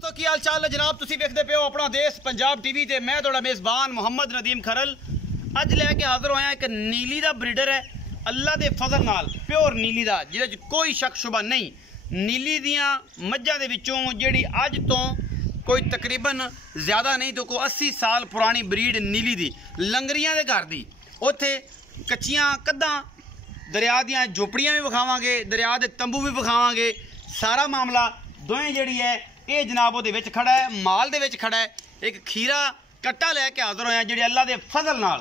तो की हाल चाल है जनाब, तुसी वेखदे पे हो अपना देश पंजाब टीवी ते मैं थोड़ा मेज़बान मुहम्मद नदीम खरल अज लैके हाजिर होया। एक नीली दा ब्रीडर है अल्लाह दे फजल नाल, प्योर नीली दा, जिहदे च कोई शक शुबा नहीं। नीली दियां मज्जां दे विचों जिहड़ी अज तो कोई तकरीबन ज़्यादा नहीं तो कोई 80 साल पुरानी ब्रीड नीली दी, लंगरियां दे घर दी। उत्थे कच्चियां कद्दां, दरिया दियां झोपड़ियां भी विखावांगे, दरिया दे तंबू भी विखावांगे। सारा मामला दोएं जिहड़ी है ये जनाब वो खड़ा है, माल दे खड़ा है। एक खीरा कट्टा लैके हाजिर होया जिहड़ी अल्लाह दे फजल नाल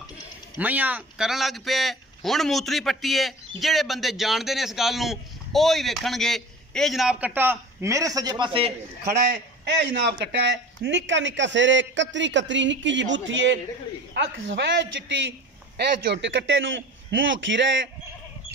मैयां करन लग पे। हुण मूतरी पट्टी है, जिहड़े बंदे जानते ने इस गल नूं ओह ही वेखणगे। ये जनाब कट्टा मेरे सज्जे पासे खड़ा है, यह जनाब कट्टा है, निक्का निक्का सिर है, कतरी कतरी निक्की जी बूथी है, अख सफेद चिट्टी। यह झोटे कट्टे नूं मूँह खीरा है,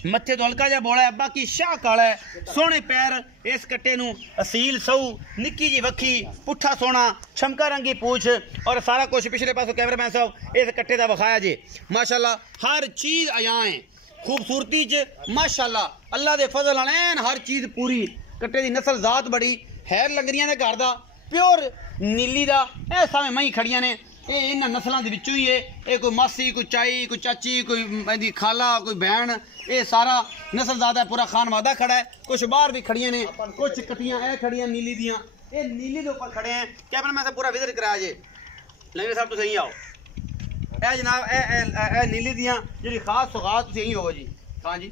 मत्थे तो हल्का जा बोला है, बाकी शाह काला है। सोहने पैर इस कट्टे नूं, असील सहू, निक्की जी वक्खी, पुट्ठा सोना, छमका रंगी पूछ और सारा कुछ पिछले पासों कैमरामैन साहब इस कट्टे का विखाया जे। माशाल्लाह हर चीज़ अयां है, खूबसूरती च माशाल्लाह अल्लाह दे फजल नाल हर चीज़ पूरी। कट्टे की नस्ल जात बड़ी हैर, लंगरियां दे घर दा प्योर नीली दा। ए सावें मई खड़ियां ने, ये इन्हां नस्लों के विचों ही है। ये कोई मासी, कोई चाई, कोई चाची, कोई खाला, कोई बहन, ये सारा नस्लजात है, पूरा खानवादा खड़ा है। कुछ बाहर भी खड़ियां ने, कुछ कट्टियां ए खड़ियां नीली दियां, ये नीली के उपर खड़े हैं। कैमरा मैं पूरा विजिट कराया जे, लंगर साहब तुम यहीं आओ। ए जनाब ए नीली दियां जी खास सौगात तुम यहीं हो जी। हाँ जी,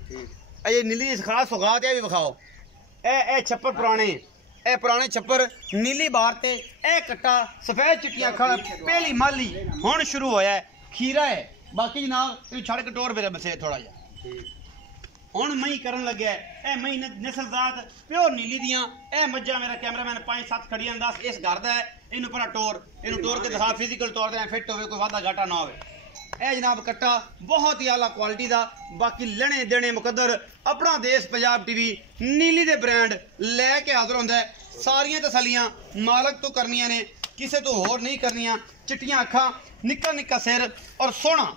ये नीली खास सौगात है, भी विखाओ। ए छप्पर पुराने, ए पुराने छप्पर नीली बार ते ए कट्टा सफेद चिट्टियां अखां, पहली माली हुण शुरू होया है, खीरा है। बाकी जनाब छड़ कटोर मेरे बसे थोड़ा जा हुण मई करन लगे। ए मई नस्लजात प्योर नीली दियां। ए मज्जां मेरा कैमरामैन 5-7 खड़ियां 10 इस घर दा है। इनू पर इनू टोर के दिखा, फिजिकल तौर पर फिट होवे, कोई वादा घाटा ना होवे। ए जनाब कट्टा बहुत ही आला क्वालिटी का। बाकी लेने देने मुकद्दर अपना देश पंजाब टीवी नीली दे ब्रांड लैके हाजिर होंदा है। सारियां तसलियां मालक तो करनियां ने, किसे तो होर नहीं करनियां। चिट्टियां अखां, निक्का निक्का सिर और सोहना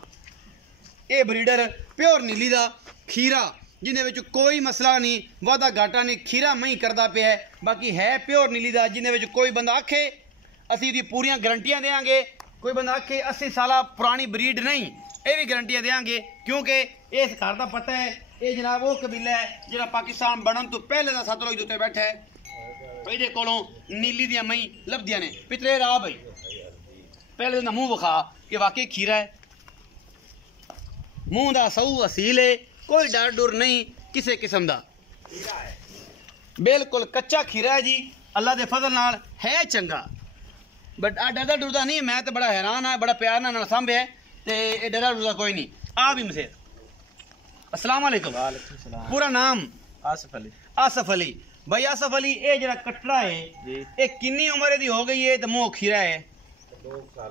ये ब्रीडर प्योर नीली दा खीरा, जिन्हें विच कोई मसला नहीं, वादा घाटा नहीं, खीरा मई करदा पिया है। बाकी है प्योर नीली दा, जिन्हें विच कोई बंदा आखे असीं दी पूरियां गारंटियां देंगे, कोई बंदा आखे 80 साल पुरानी ब्रीड नहीं, ये भी गारंटियां देंगे। क्योंकि इस घर का पता है ये जनाब वो कबीला है जो पाकिस्तान बनन तो पहले का सतलुज उत्ते बैठा है। ये कोलों नीली दियां मई लभदियां ने। पितरे राह भाई पहले उन्हें मूँह विखा कि वाकई खीरा है, मूँह का सहू असील है, कोई डर डुर नहीं किसी किस्म का, बिल्कुल कच्चा खीरा है जी। अल्लाह के फजल नाल है चंगा, बट आ डरदा डुरदा नहीं। मैं तो बड़ा हैरान है, बड़ा प्यार नाल सांभे है, ते डरदा डुरदा कोई नहीं। आ भी मसेर। अस्सलाम वालेकुम। पूरा नाम? आसिफ अली। आसिफ अली भाई। आसिफ अली ये जरा कटड़ा है, ये कितनी उम्र दी हो गई है? तो मुँह खीरा है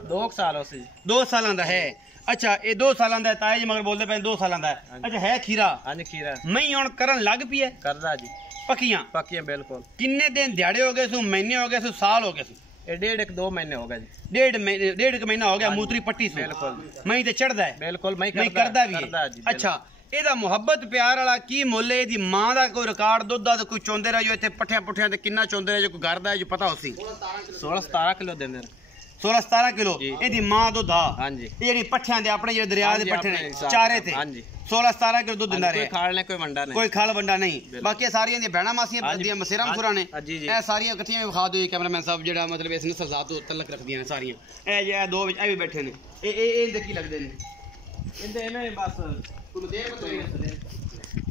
2 साल हो सी। 2 साल का है। अच्छा ये 2 साल का है, ताए जी मगर बोलते पे 2 साल का है। अच्छा है खीरा? हाँ जी खीरा मई हुण करन लग पई है? करदा जी। पक्कियां बिल्कुल। किन्ने दिन दिहाड़े हो गए सु, महीने हो गए सु, साल हो गए सु? ये 1.5-2 महीने हो गए जी। डेढ़ महीना हो गया मूतरी पट्टी सु। बिल्कुल। मई ते चढ़दा है? बिल्कुल मई करदा भी है। अच्छा ਇਹਦਾ ਮੁਹੱਬਤ ਪਿਆਰ ਵਾਲਾ ਕੀ ਮੁੱਲ ਹੈ? ਇਹਦੀ ਮਾਂ ਦਾ ਕੋਈ ਰਿਕਾਰਡ ਦੁੱਧ ਦਾ ਕੋਈ ਚੋਂਦੇ ਰਹੇ ਜੋ ਇੱਥੇ ਪੱਠਿਆਂ ਪੁੱਠਿਆਂ ਤੇ ਕਿੰਨਾ ਚੋਂਦੇ ਰਹੇ ਜੋ ਕੋਈ ਘਰ ਦਾ ਹੈ ਜੋ ਪਤਾ ਹੋਸੀ? 16-17 ਕਿਲੋ ਦਿੰਦੇ ਨੇ। 16-17 ਕਿਲੋ ਇਹਦੀ ਮਾਂ ਦੁੱਧ ਆ? ਹਾਂਜੀ। ਇਹ ਜਿਹੜੀ ਪੱਠਿਆਂ ਦੇ ਆਪਣੇ ਜਿਹੜੇ ਦਰਿਆ ਦੇ ਪੱਠੇ ਨੇ ਚਾਰੇ ਤੇ? ਹਾਂਜੀ। 16-17 ਕਿਲੋ ਦੁੱਧ ਦਿੰਦਾ ਰਿਹਾ। ਕੋਈ ਖਾਲ ਨੇ, ਕੋਈ ਵੰਡਾ ਨਹੀਂ, ਕੋਈ ਖਾਲ ਵੰਡਾ ਨਹੀਂ। ਬਾਕੀ ਸਾਰੀਆਂ ਦੀਆਂ ਭੈਣਾਂ ਮਾਸੀਆਂ ਦੀਆਂ ਮਸੇਰਾਂ ਮਸੂਰਾਂ ਨੇ, ਇਹ ਸਾਰੀਆਂ ਇਕੱਠੀਆਂ ਵਿਖਾ ਦਿਓ ਕੈਮਰਾਮੈਨ ਸਾਹਿਬ, ਜਿਹੜਾ ਮਤਲਬ ਇਸ ਨਸਲਜ਼ਾਤ ਤੋਂ ਤਲਕ ਰੱਖਦੀਆਂ ਨੇ ਸਾਰੀਆਂ। ਇਹ ਜੇ ਦੋ ਵਿੱਚ ਇਹ ਵੀ ਬੈਠੇ ਨੇ, ਇਹ ਇਹਦੇ ਕੀ ਲੱਗਦੇ ਨੇ? ਇਹਦੇ ਇਹਨਾਂ ਬਸ ਤੁਹਾਨੂੰ ਦੇ ਪਤਰੇ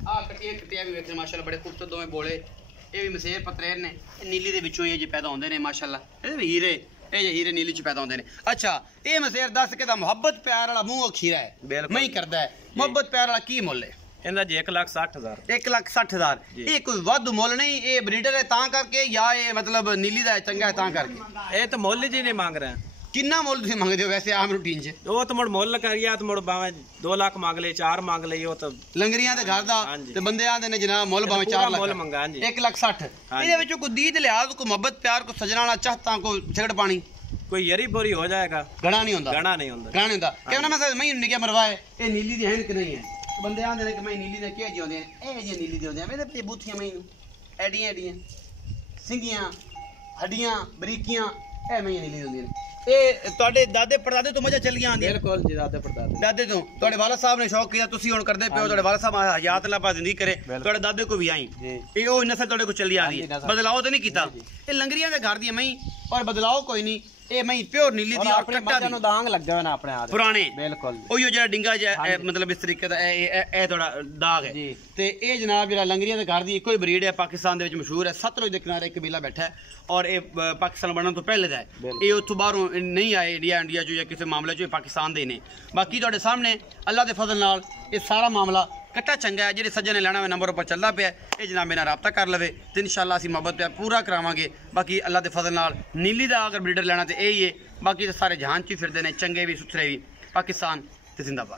ਆ ਕਟੀਆਂ ਵੀ ਵੇਖਦੇ ਮਾਸ਼ਾਅੱਲਾ, ਬੜੇ ਖੂਬਸੂਰਤ ਦੋਵੇਂ ਬੋਲੇ। ਇਹ ਵੀ ਮਸੇਰ ਪਤਰੇਰ ਨੇ, ਨੀਲੀ ਦੇ ਵਿੱਚੋਂ ਇਹ ਜੇ ਪੈਦਾ ਹੁੰਦੇ ਨੇ ਮਾਸ਼ਾਅੱਲਾ। ਇਹ ਵੀ ਹੀਰੇ, ਇਹ ਜੇ ਹੀਰੇ ਨੀਲੀ ਚ ਪੈਦਾ ਹੁੰਦੇ ਨੇ। ਅੱਛਾ ਇਹ ਮਸੇਰ ਦੱਸ ਕੇ ਦਾ ਮੁਹੱਬਤ ਪਿਆਰ ਵਾਲਾ ਮੂੰਹ ਖੀਰਾ ਹੈ, ਮੈਂ ਹੀ ਕਰਦਾ ਹੈ। ਮੁਹੱਬਤ ਪਿਆਰ ਵਾਲਾ ਕੀ ਮੁੱਲ ਹੈ ਇਹਦਾ ਜੀ? 1,60,000। 1,60,000। ਇਹ ਕੋਈ ਵਾਧੂ ਮੁੱਲ ਨਹੀਂ? ਇਹ ਬਰੀਡਰ ਹੈ ਤਾਂ ਕਰਕੇ, ਜਾਂ ਇਹ ਮਤਲਬ ਨੀਲੀ ਦਾ ਚੰਗਾ ਹੈ ਤਾਂ ਕਰਕੇ? ਇਹ ਤਾਂ ਮੁੱਲ ਜੀ ਨਹੀਂ ਮੰਗ ਰਹੇ। किन्ना मुल तुसीं मंगदे हो वैसे आम रूटीन च? वो तो मुड़ मुल करिया तो मुड़ भावें 2 लाख मांग ले, 4 मांग ले। वो तो लंगरियां दे घर दा ते बंदे आंदे ने जनाब मुल भावें 4 लाख मुल मंगा। हां जी 1,60,000। ਇਹਦੇ ਵਿੱਚੋਂ ਕੋਈ ਦੀਦ ਲਿਹਾਜ਼, ਕੋਈ ਮੁਹੱਬਤ ਪਿਆਰ, ਕੋਈ ਸਜਣਾ ਵਾਲਾ ਚਾਹਤਾ, ਕੋਈ ਝਗੜ ਪਾਣੀ, कोई यरी बोरी हो जाएगा? गणा नहीं होता। गणा नहीं होता। गणा नहीं होता। कहना मैं सर मैं निके मरवाए ये नीली दी है कि नहीं है? बंदे आंदे ने कि मैं नीली दे के जिंदे ने, ए जे नीली दे होंदे मेरे पे बूथियां मैं एडियां एडियां सिंगियां ਹੱਡੀਆਂ ਬਰੀਕੀਆਂ ਇਹ ਮਈਆਂ ਨੀਲੀ ਹੁੰਦੀਆਂ ਨੇ। ਇਹ ਤੁਹਾਡੇ ਦਾਦੇ ਪੜਦਾਦੇ ਤੋਂ ਮੱਝਾਂ ਚੱਲੀਆਂ ਆਉਂਦੀਆਂ? ਬਿਲਕੁਲ ਜੀ, ਦਾਦੇ ਪੜਦਾਦੇ ਦਾਦੇ ਤੋਂ। ਤੁਹਾਡੇ ਵਾਲਾ ਸਾਹਿਬ ਨੇ ਸ਼ੌਕ ਕੀਤਾ, ਤੁਸੀਂ ਹੁਣ ਕਰਦੇ ਪਿਓ, ਤੁਹਾਡੇ ਵਾਲਾ ਸਾਹਿਬ ਹਯਾਤ ਅੱਲਾਹ ਪਾਕ ਜ਼ਿੰਦਗੀ ਕਰੇ, ਤੁਹਾਡੇ ਦਾਦੇ ਕੋ ਵੀ ਆਈ ਇਹ ਉਹ ਨਸਲ ਤੁਹਾਡੇ ਕੋ ਚੱਲੀ ਆ ਰਹੀ ਹੈ, ਬਦਲਾਓ ਤਾਂ ਨਹੀਂ ਕੀਤਾ। ਇਹ ਲੰਗਰੀਆਂ ਦੇ ਘਰ ਦੀ ਮਈ ਔਰ ਬਦਲਾਓ ਕੋਈ ਨਹੀਂ, ਇਹ ਮਈ ਪਿਓਰ ਨੀਲੀ ਦੀ ਔਰ ਕੱਟਾ ਨੂੰ ਦਾਗ ਲੱਗਾ ਹੋਇਆ ਨਾ ਆਪਣੇ ਆਪ ਪੁਰਾਣੇ। ਬਿਲਕੁਲ ਉਹੀ ਜਿਹੜਾ ਡਿੰਗਾ ਜਿਹਾ ਮਤਲਬ ਇਸ ਤਰੀਕੇ ਦਾ ਇਹ ਤੁਹਾਡਾ ਦਾਗ ਹੈ। ਤੇ ਇਹ ਜਨਾਬ ਜਿਹੜਾ ਲੰਗਰੀਆਂ ਦੇ ਘਰ ਦੀ ਇੱਕੋ ਹੀ ਬਰੀਡ ਹੈ, ਪਾਕਿਸਤਾਨ ਦੇ ਵਿੱਚ ਮਸ਼ਹੂਰ ਹੈ। ਸਤਲੁਜ ਦੇ ਕਿਨਾਰੇ ਇੱਕ ਕਬੀਲਾ ਬੈਠਾ ਹੈ ਔਰ ਇਹ ਪਾਕਿਸਤਾਨ ਬਣਨ ਤੋਂ ਪਹਿਲੇ ਦਾ ਹੈ। ਇਹ ਉੱਥੋਂ ਬਾਹਰੋਂ ਨਹੀਂ ਆਏ ਇੰਡੀਆ ਚੋਂ ਜਾਂ ਕਿਸੇ ਮਾਮਲੇ ਚੋਂ, ਪਾਕਿਸਤਾਨ ਦੇ ਨੇ। ਬਾਕੀ ਤੁਹਾਡੇ ਸਾਹਮਣੇ ਅੱਲਾਹ ਦੇ ਫਜ਼ਲ ਨਾਲ ਇਹ ਸਾਰਾ ਮਾਮਲਾ ਕੱਟਾ ਚੰਗਾ ਹੈ। ਜਿਹੜੇ ਸੱਜਣ ਨੇ ਲੈਣਾ ਹੋਵੇ ਨੰਬਰ ਉੱਪਰ ਚੱਲਦਾ ਪਿਆ, ਇਹ ਜਨਾਬ ਮੇਰੇ ਨਾਲ ਰਾਬਤਾ ਕਰ ਲਵੇ ਤੇ ਇਨਸ਼ਾਅੱਲਾ ਅਸੀਂ ਮੁਹੱਬਤ ਪਿਆਰ ਪੂਰਾ ਕਰਾਵਾਂਗੇ। ਬਾਕੀ ਅੱਲਾਹ ਦੇ ਫਜ਼ਲ ਨਾਲ ਨੀਲੀ ਦਾ ਅਗਰ ਬਰੀਡਰ ਲੈਣਾ ਤੇ ਇਹ ਹੀ ਹੈ, ਬਾਕੀ ਤਾਂ ਸਾਰੇ ਜਹਾਨ 'ਚ ਹੀ ਫਿਰਦੇ ਨੇ, ਚੰਗੇ ਵੀ ਸੁਥਰੇ ਵੀ। ਪਾਕਿਸਤਾਨ ਤੇ ਜ਼ਿੰਦਾਬਾਦ।